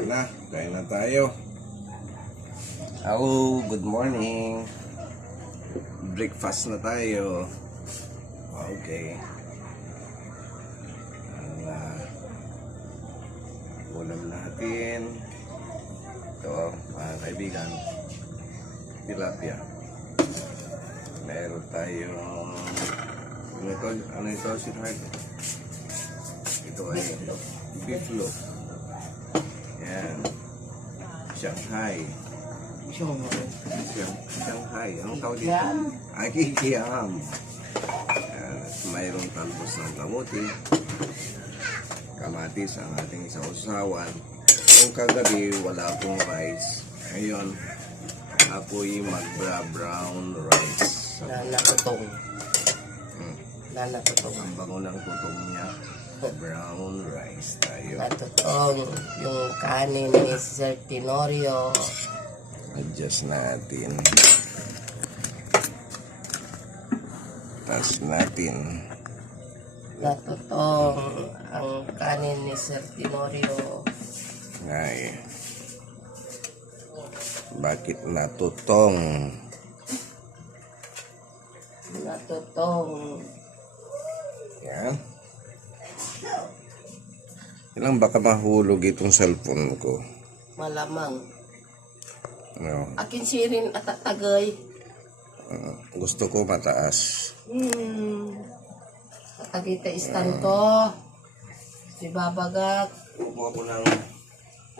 Kain na tayo. Hello, good morning. Breakfast na tayo. Okay. Ang ulam natin. Ito, mga kaibigan. Tilapia. Meron tayong ano ito, sweetheart? Ito ay beef loaf. Yan. Shanghai. Shanghai. Anong tawag dito? Kikiam. Mayroong talbos ng kamuti. Kamatis ang ating sausawan. Kung kagabi wala pong rice. Ngayon, ako'y magbra-brown rice. Lalakutong. Lalakutong. Ang bango ng tutong niya. Brown rice tayo. Latutong. Yung kanin ni Sir Tenorio. Adjust natin. Tas natin. Latutong. Ang kanin ni Sir Tenorio. Ay. Bakit natutong? Latutong. Yan. Ilang baka mahulog itong cellphone ko. Malamang. Ano? Akin sirin at tatagay. Gusto ko mataas. Tatagay ta istan ko. Si Babagak. Kukuha ko ng